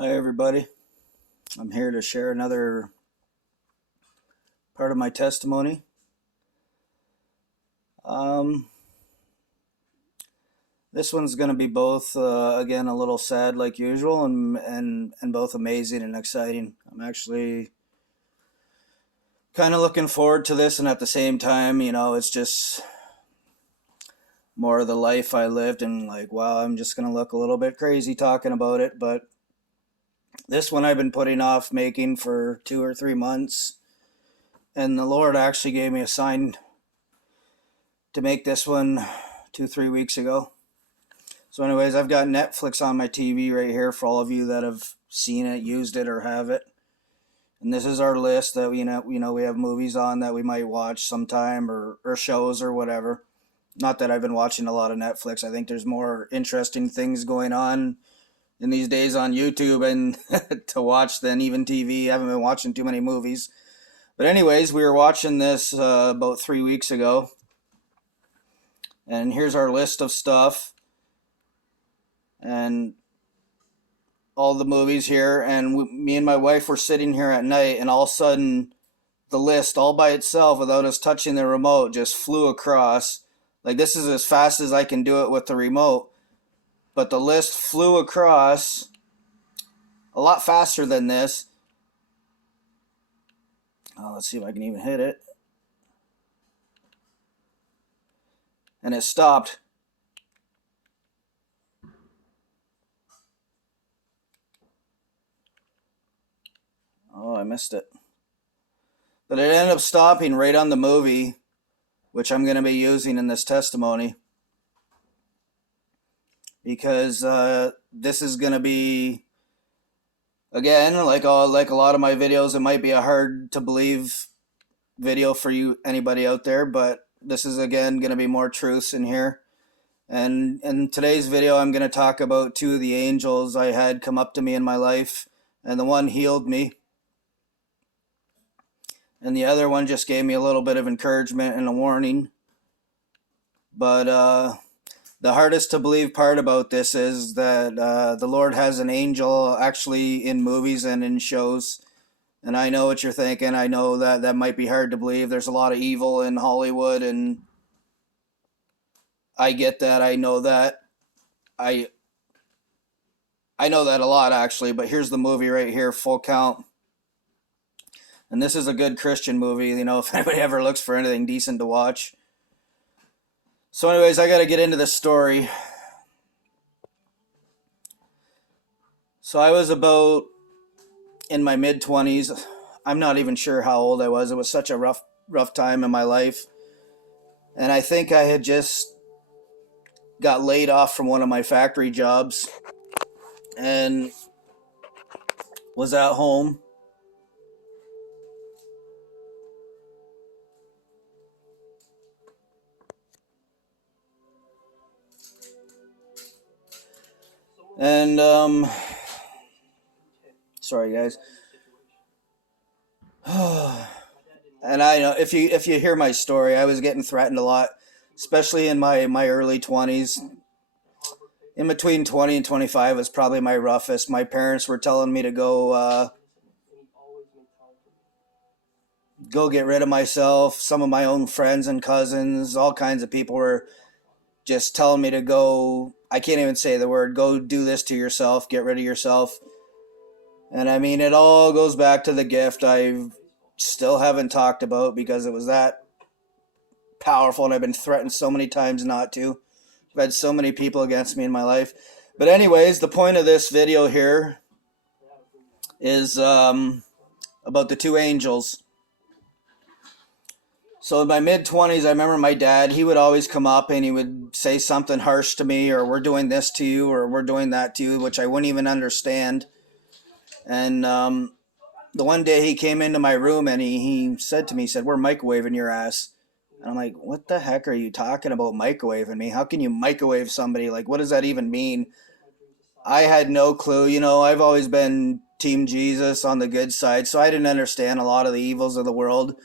Hi, everybody. I'm here to share another part of my testimony. Um, this one's going to be both, again, a little sad like usual, and both amazing and exciting. I'm actually kind of looking forward to this, and at the same time, it's just more of the life I lived, and like, wow, I'm just going to look a little bit crazy talking about it. But this one I've been putting off making for 2 or 3 months, and the Lord actually gave me a sign to make this one 2, 3 weeks ago. So, anyways, I've got Netflix on my TV right here for all of you that have seen it, used it, or have it. And this is our list that we have movies on that we might watch sometime, or shows or whatever. Not that I've been watching a lot of Netflix. I think there's more interesting things going on in these days on YouTube and to watch than even TV. I haven't been watching too many movies. But anyways, we were watching this about 3 weeks ago. And here's our list of stuff and all the movies here. And me and my wife were sitting here at night, and all of a sudden, the list all by itself, without us touching the remote, just flew across. Like, this is as fast as I can do it with the remote. But the list flew across a lot faster than this. Let's see if I can even hit it. And it stopped. Oh, I missed it. But it ended up stopping right on the movie, which I'm going to be using in this testimony. Because this is going to be, again, like a lot of my videos, it might be a hard to believe video for anybody out there, but this is, again, going to be more truths in here. And in today's video, I'm going to talk about two of the angels I had come up to me in my life, and the one healed me, and the other one just gave me a little bit of encouragement and a warning. But the hardest to believe part about this is that the Lord has an angel actually in movies and in shows. And I know what you're thinking. I know that might be hard to believe. There's a lot of evil in Hollywood, and I get that. I know that. I know that a lot, actually. But here's the movie right here, Full Count. And this is a good Christian movie, if anybody ever looks for anything decent to watch. So anyways, I got to get into this story. So I was about in my mid-20s. I'm not even sure how old I was. It was such a rough time in my life. And I think I had just got laid off from one of my factory jobs and was at home. And sorry guys. And I know if you hear my story, I was getting threatened a lot, especially in my early 20s. In between 20 and 25 was probably my roughest. My parents were telling me to go get rid of myself. Some of my own friends and cousins, all kinds of people were just telling me to go. I can't even say the word. Go do this to yourself. Get rid of yourself. And I mean, it all goes back to the gift I still haven't talked about because it was that powerful, and I've been threatened so many times not to. I've had so many people against me in my life. But anyways, the point of this video here is about the two angels. So in my mid-20s, I remember my dad, he would always come up and he would say something harsh to me, or we're doing this to you, or we're doing that to you, which I wouldn't even understand. And the one day he came into my room and he said to me, he said, "We're microwaving your ass." And I'm like, "What the heck are you talking about, microwaving me? How can you microwave somebody? Like, what does that even mean?" I had no clue. I've always been Team Jesus on the good side, so I didn't understand a lot of the evils of the world.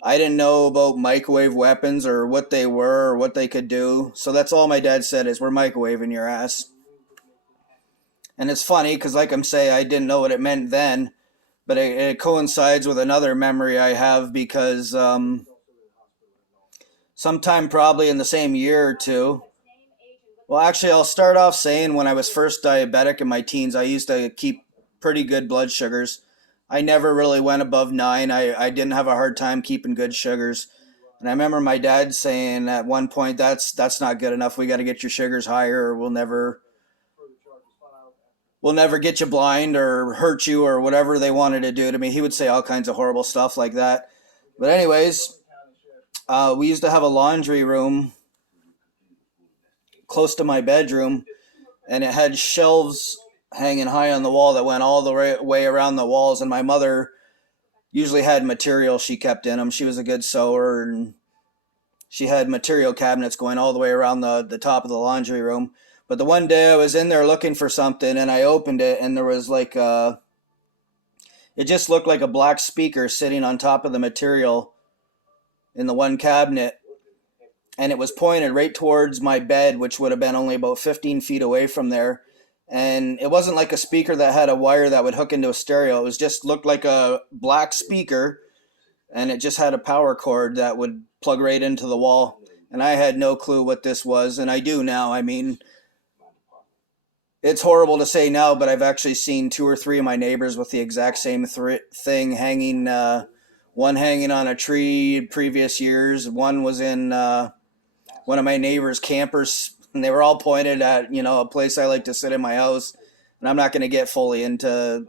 I didn't know about microwave weapons or what they were or what they could do. So that's all my dad said is, "We're microwaving your ass." And it's funny because, like I'm saying, I didn't know what it meant then, but it coincides with another memory I have because sometime probably in the same year or two. Well, actually, I'll start off saying when I was first diabetic in my teens, I used to keep pretty good blood sugars. I never really went above 9. I didn't have a hard time keeping good sugars. And I remember my dad saying at one point, that's not good enough. We got to get your sugars higher, or we'll never get you blind or hurt you or whatever they wanted to do to me. He would say all kinds of horrible stuff like that. But anyways, we used to have a laundry room close to my bedroom, and it had shelves hanging high on the wall that went all the way around the walls. And my mother usually had material she kept in them. She was a good sewer, and she had material cabinets going all the way around the top of the laundry room. But the one day I was in there looking for something, and I opened it, and there was like it just looked like a black speaker sitting on top of the material in the one cabinet, and it was pointed right towards my bed, which would have been only about 15 feet away from there. And it wasn't like a speaker that had a wire that would hook into a stereo. It was just looked like a black speaker, and it just had a power cord that would plug right into the wall. And I had no clue what this was, and I do now. I mean, it's horrible to say now, but I've actually seen two or three of my neighbors with the exact same thing hanging. One hanging on a tree previous years. One was in one of my neighbors' campers, and they were all pointed at a place I like to sit in my house. And I'm not going to get fully into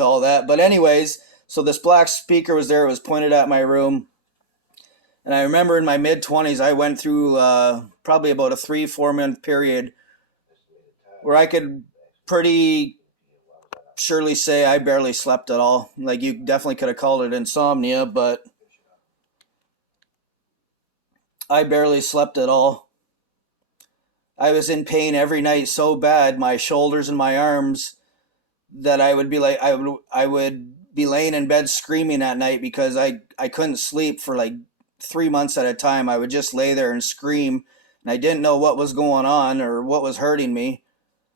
all that, but anyways, so this black speaker was there. It was pointed at my room, and I remember in my mid 20s, I went through probably about a 3-4 month period where I could pretty surely say I barely slept at all. Like, you definitely could have called it insomnia, but I barely slept at all. I was in pain every night so bad, my shoulders and my arms, that I would be laying in bed screaming at night because I couldn't sleep for like 3 months at a time. I would just lay there and scream, and I didn't know what was going on or what was hurting me.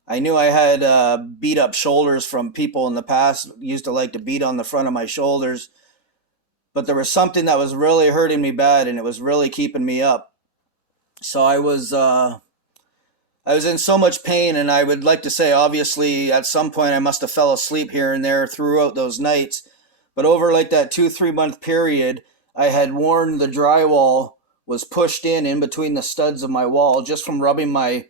I knew I had beat up shoulders from people in the past, used to like to beat on the front of my shoulders, but there was something that was really hurting me bad, and it was really keeping me up. So I was in so much pain, and I would like to say, obviously, at some point I must have fell asleep here and there throughout those nights. But over like that 2-3 month period, I had worn the drywall was pushed in between the studs of my wall just from rubbing my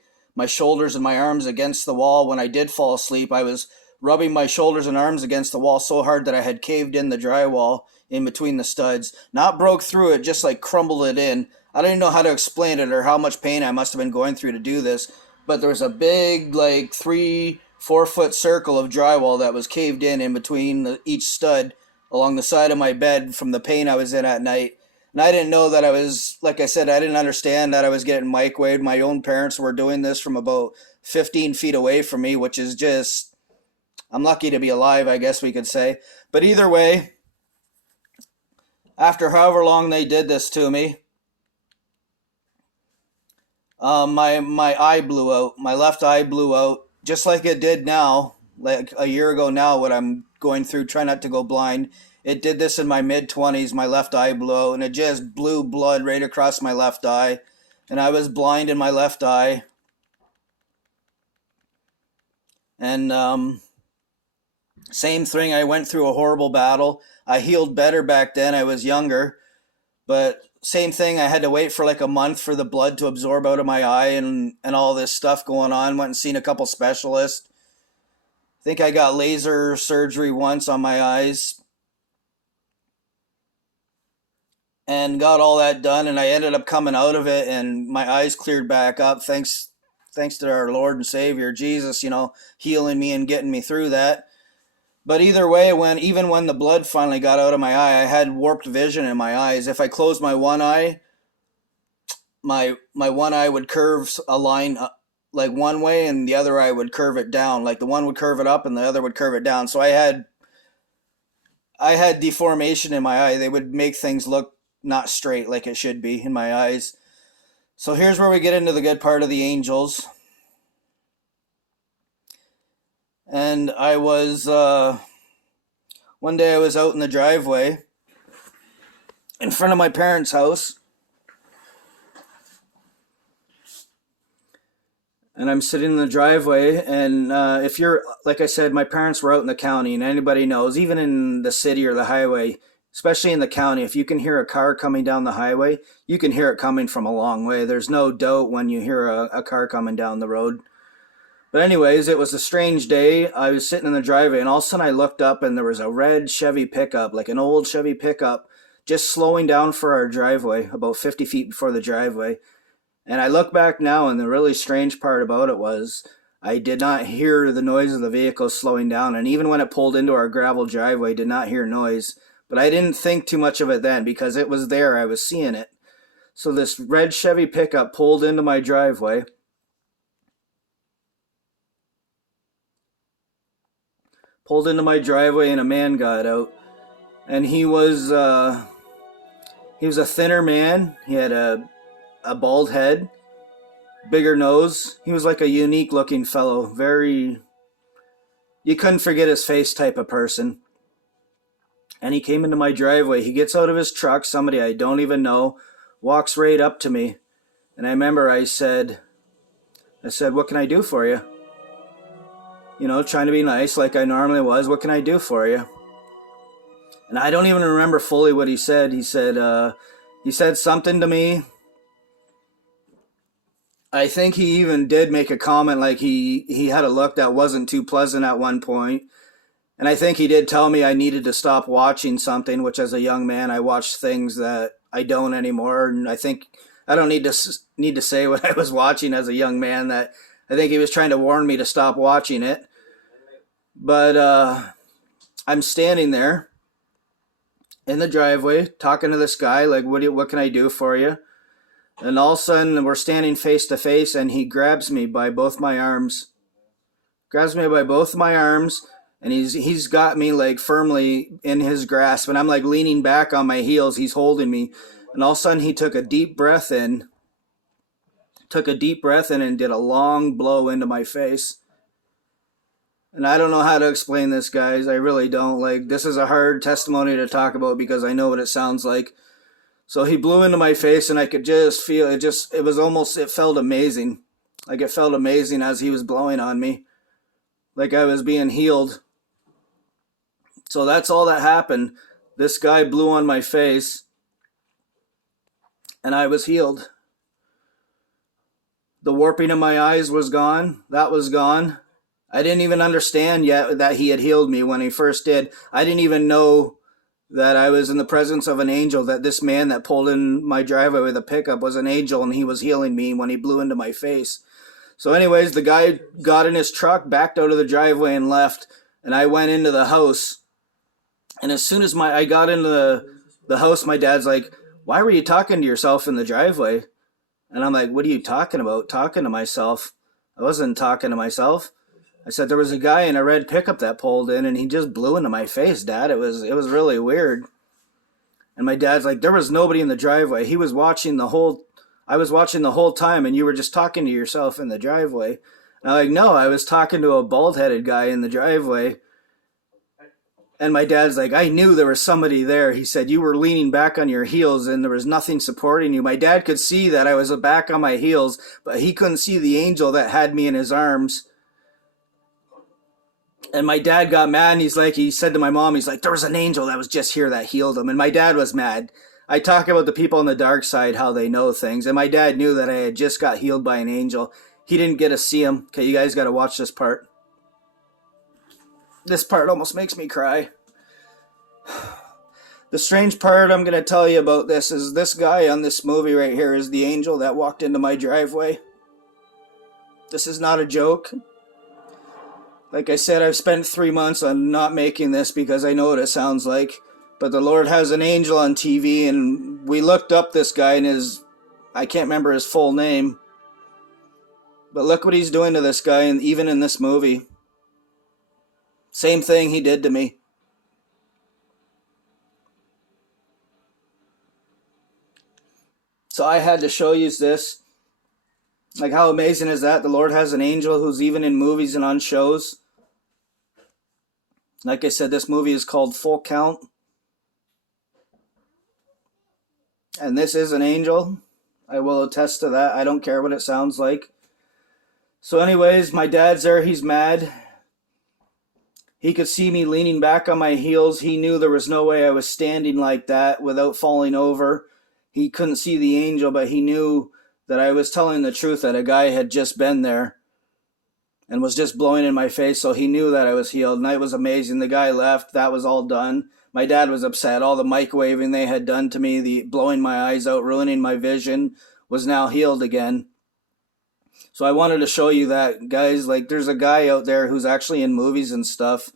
shoulders and my arms against the wall. When I did fall asleep, I was rubbing my shoulders and arms against the wall so hard that I had caved in the drywall in between the studs. Not broke through it, just like crumbled it in. I don't even know how to explain it or how much pain I must have been going through to do this, but there was a big, like 3-4 foot circle of drywall that was caved in between each stud along the side of my bed from the pain I was in at night. And I didn't know that I was, like I said, I didn't understand that I was getting microwaved. My own parents were doing this from about 15 feet away from me, which is just, I'm lucky to be alive, I guess we could say. But either way, after however long they did this to me, my eye blew out. My left eye blew out, just like it did now, like a year ago now. What I'm going through, try not to go blind. It did this in my mid 20s. My left eye blew out, and it just blew blood right across my left eye, and I was blind in my left eye. And same thing. I went through a horrible battle. I healed better back then. I was younger, but same thing. I had to wait for like a month for the blood to absorb out of my eye, and all this stuff going on. Went and seen a couple specialists. I think I got laser surgery once on my eyes and got all that done, and I ended up coming out of it, and my eyes cleared back up. Thanks to our Lord and Savior Jesus, healing me and getting me through that. But either way, even when the blood finally got out of my eye, I had warped vision in my eyes. If I closed my one eye, my one eye would curve a line like one way, and the other eye would curve it down. Like the one would curve it up, and the other would curve it down. So I had deformation in my eye. They would make things look not straight like it should be in my eyes. So here's where we get into the good part of the angels. And I was, one day I was out in the driveway in front of my parents' house. And I'm sitting in the driveway, and if you're, like I said, my parents were out in the county, and anybody knows, even in the city or the highway, especially in the county, if you can hear a car coming down the highway, you can hear it coming from a long way. There's no doubt when you hear a car coming down the road. But anyways, it was a strange day. I was sitting in the driveway, and all of a sudden I looked up, and there was a red Chevy pickup, like an old Chevy pickup, just slowing down for our driveway, about 50 feet before the driveway. And I look back now, and the really strange part about it was I did not hear the noise of the vehicle slowing down. And even when it pulled into our gravel driveway, did not hear noise. But I didn't think too much of it then because it was there. I was seeing it. So this red Chevy pickup pulled into my driveway. Pulled into my driveway, and a man got out. And he was a thinner man. He had a bald head, bigger nose. He was like a unique looking fellow. You couldn't forget his face type of person. And he came into my driveway. He gets out of his truck, somebody I don't even know, walks right up to me. And I remember I said, what can I do for you? You know, trying to be nice like I normally was. What can I do for you? And I don't even remember fully what he said. He said something to me. I think he even did make a comment like he had a look that wasn't too pleasant at one point. And I think he did tell me I needed to stop watching something, which as a young man, I watched things that I don't anymore. And I think I don't need to say what I was watching as a young man, that I think he was trying to warn me to stop watching it. But I'm standing there in the driveway talking to this guy, like, what can I do for you? And all of a sudden, we're standing face to face, and he grabs me by both my arms. And he's got me like firmly in his grasp, and I'm like leaning back on my heels. He's holding me, and all of a sudden, he took a deep breath in, and did a long blow into my face. And I don't know how to explain this, guys. I really don't. Like, this is a hard testimony to talk about because I know what it sounds like. So he blew into my face, and I could just feel it. It felt amazing. Like, it felt amazing as he was blowing on me, like I was being healed. So that's all that happened. This guy blew on my face, and I was healed. The warping of my eyes was gone. That was gone. I didn't even understand yet that he had healed me when he first did. I didn't even know that I was in the presence of an angel, that this man that pulled in my driveway with a pickup was an angel, and he was healing me when he blew into my face. So anyways, the guy got in his truck, backed out of the driveway, and left, and I went into the house. And as soon as I got into the house, my dad's like, "Why were you talking to yourself in the driveway?" And I'm like, "What are you talking about? Talking to myself? I wasn't talking to myself." I said, "There was a guy in a red pickup that pulled in, and he just blew into my face, Dad. It was really weird." And my dad's like, "There was nobody in the driveway. I was watching the whole time, and you were just talking to yourself in the driveway." And I'm like, "No, I was talking to a bald-headed guy in the driveway." And my dad's like, "I knew there was somebody there." He said, "You were leaning back on your heels, and there was nothing supporting you." My dad could see that I was back on my heels, but he couldn't see the angel that had me in his arms. And my dad got mad, and he said to my mom, he's like, "There was an angel that was just here that healed him." And my dad was mad. I talk about the people on the dark side, how they know things. And my dad knew that I had just got healed by an angel. He didn't get to see him. Okay, you guys got to watch this part. This part almost makes me cry. The strange part I'm going to tell you about this is this guy on this movie right here is the angel that walked into my driveway. This is not a joke. Like I said, I've spent 3 months on not making this because I know what it sounds like. But the Lord has an angel on TV, and we looked up this guy, and I can't remember his full name. But look what he's doing to this guy, and even in this movie. Same thing he did to me. So I had to show you this. Like, how amazing is that? The Lord has an angel who's even in movies and on shows. Like I said, this movie is called Full Count, and this is an angel. I will attest to that. I don't care what it sounds like. So, anyways, my dad's there. He's mad. He could see me leaning back on my heels. He knew there was no way I was standing like that without falling over. He couldn't see the angel, but he knew that I was telling the truth, that a guy had just been there and was just blowing in my face. So he knew that I was healed, and it was amazing. The guy left. That was all done. My dad was upset. All the microwaving they had done to me, the blowing my eyes out, ruining my vision, was now healed again. So I wanted to show you that, guys. Like, there's a guy out there who's actually in movies and stuff,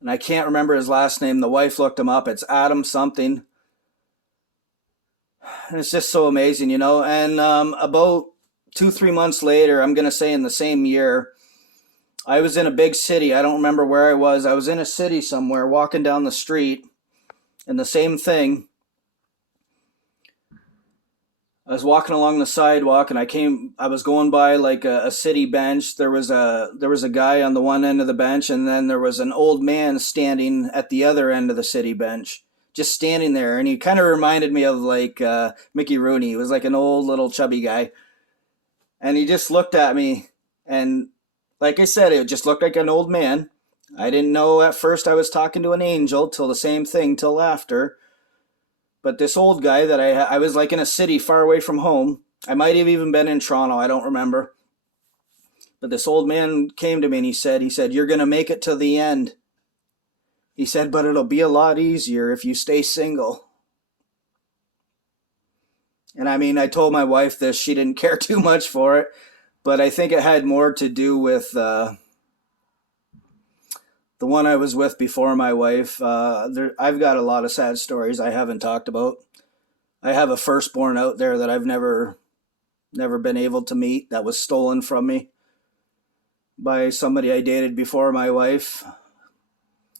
and I can't remember his last name. The wife looked him up. It's Adam something. And it's just so amazing, you know. And about 2-3 months later, I'm going to say in the same year, I was in a big city. I don't remember where I was. I was in a city somewhere walking down the street, and the same thing. I was walking along the sidewalk, and I was going by like a city bench. There was a guy on the one end of the bench, and then there was an old man standing at the other end of the city bench, just standing there. And he kind of reminded me of like Mickey Rooney. He was like an old little chubby guy, and he just looked at me, and like I said, it just looked like an old man. I didn't know at first I was talking to an angel till the same thing till after. But this old guy that I was like in a city far away from home. I might have even been in Toronto. I don't remember. But this old man came to me and he said, "You're going to make it to the end." He said, "But it'll be a lot easier if you stay single." And I mean, I told my wife this. She didn't care too much for it. But I think it had more to do with the one I was with before my wife. I've got a lot of sad stories I haven't talked about. I have a firstborn out there that I've never been able to meet, that was stolen from me by somebody I dated before my wife,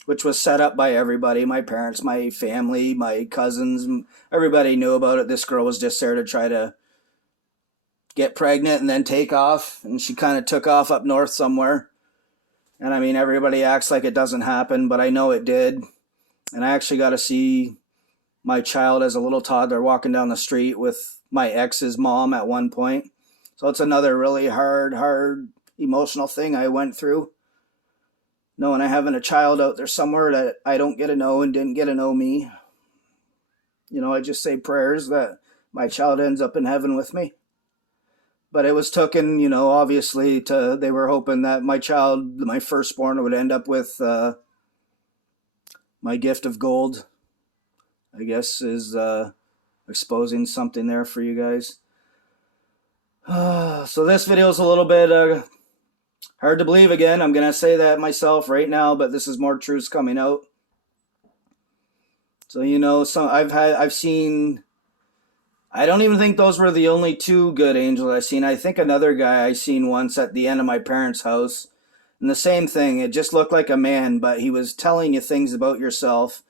which was set up by everybody, my parents, my family, my cousins. Everybody knew about it. This girl was just there to try to get pregnant and then take off, and she kind of took off up north somewhere. And I mean, everybody acts like it doesn't happen, but I know it did. And I actually got to see my child as a little toddler walking down the street with my ex's mom at one point. So it's another really hard emotional thing I went through. Knowing I having a child out there somewhere that I don't get to know and didn't get to know me. You know, I just say prayers that my child ends up in heaven with me. But it was taken, you know, obviously they were hoping that my child, my firstborn, would end up with my gift of gold, I guess, is exposing something there for you guys. So this video is a little bit hard to believe again. I'm going to say that myself right now, but this is more truths coming out. So, you know, I've seen... I don't even think those were the only two good angels I've seen. I think another guy I seen once at the end of my parents' house. And the same thing. It just looked like a man, but he was telling you things about yourself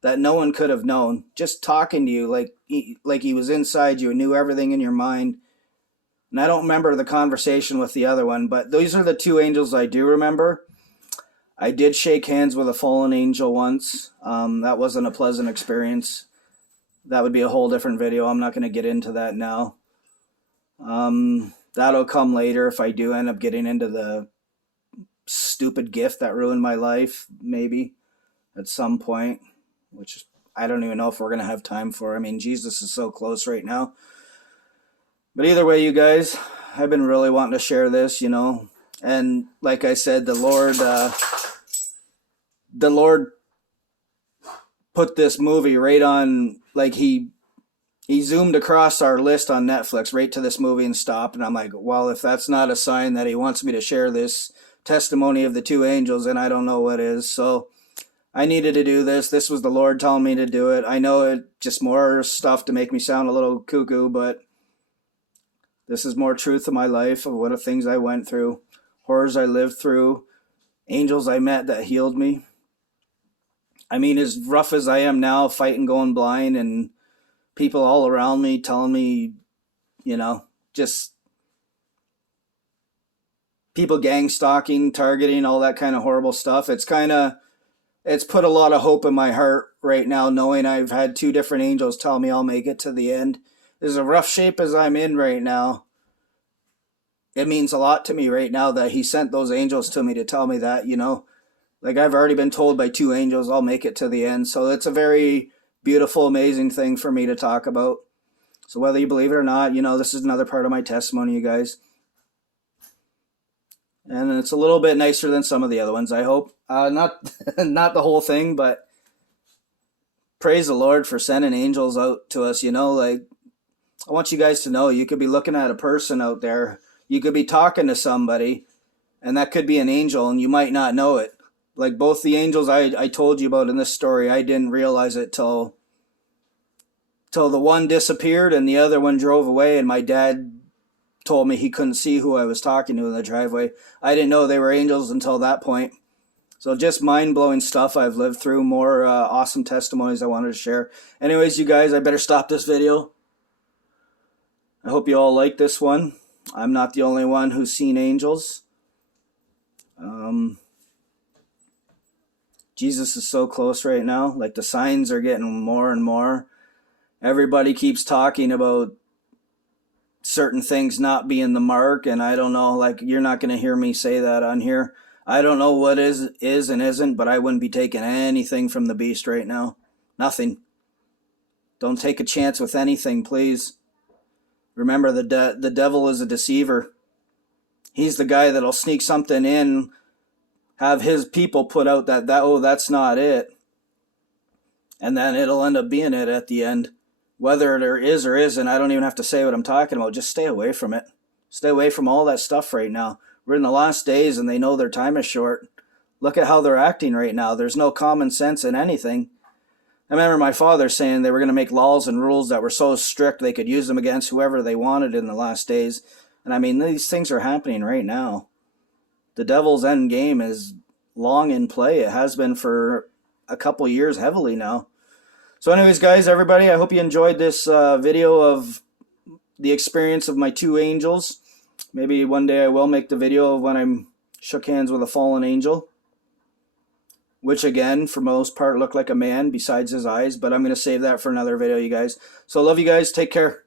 that no one could have known. Just talking to you like he was inside you and knew everything in your mind. And I don't remember the conversation with the other one, but these are the two angels I do remember. I did shake hands with a fallen angel once. That wasn't a pleasant experience. That would be a whole different video. I'm not going to get into that now. That'll come later if I do end up getting into the stupid gift that ruined my life, maybe, at some point, which I don't even know if we're going to have time for. I mean, Jesus is so close right now. But either way, you guys, I've been really wanting to share this, you know. And like I said, the Lord put this movie right on, like he zoomed across our list on Netflix right to this movie and stopped. And I'm like, well, if that's not a sign that he wants me to share this testimony of the two angels, then I don't know what is. So I needed to do this. This was the Lord telling me to do it. I know it just more stuff to make me sound a little cuckoo, but this is more truth of my life, of what things I went through, horrors I lived through, angels I met that healed me. I mean, as rough as I am now, fighting going blind, and people all around me telling me, you know, just people gang stalking, targeting, all that kind of horrible stuff. It's put a lot of hope in my heart right now, knowing I've had two different angels tell me I'll make it to the end. As a rough shape as I'm in right now, it means a lot to me right now that he sent those angels to me to tell me that, you know. Like, I've already been told by two angels I'll make it to the end. So it's a very beautiful, amazing thing for me to talk about. So whether you believe it or not, you know, this is another part of my testimony, you guys. And it's a little bit nicer than some of the other ones, I hope. Not not the whole thing, but praise the Lord for sending angels out to us, you know. Like, I want you guys to know, you could be looking at a person out there, you could be talking to somebody, and that could be an angel, and you might not know it. Like both the angels I told you about in this story, I didn't realize it till the one disappeared and the other one drove away, and my dad told me he couldn't see who I was talking to in the driveway. I didn't know they were angels until that point. So just mind-blowing stuff I've lived through, more awesome testimonies I wanted to share. Anyways, you guys, I better stop this video. I hope you all like this one. I'm not the only one who's seen angels. Jesus is so close right now. Like, the signs are getting more and more. Everybody keeps talking about certain things not being the mark, and I don't know, like, you're not going to hear me say that on here. I don't know what is and isn't, but I wouldn't be taking anything from the beast right now. Nothing. Don't take a chance with anything, please. Remember, the devil is a deceiver. He's the guy that'll sneak something in, have his people put out that oh, that's not it, and then it'll end up being it at the end. Whether there is or isn't, I don't even have to say what I'm talking about. Just stay away from it. Stay away from all that stuff right now. We're in the last days, and they know their time is short. Look at how they're acting right now. There's no common sense in anything. I remember my father saying they were going to make laws and rules that were so strict they could use them against whoever they wanted in the last days. And I mean, these things are happening right now. The devil's end game is long in play. It has been for a couple years heavily now. So anyways, guys, everybody, I hope you enjoyed this video of the experience of my two angels. Maybe one day I will make the video of when I shook hands with a fallen angel, which again, for most part, looked like a man besides his eyes, but I'm going to save that for another video, you guys. So I love you guys. Take care.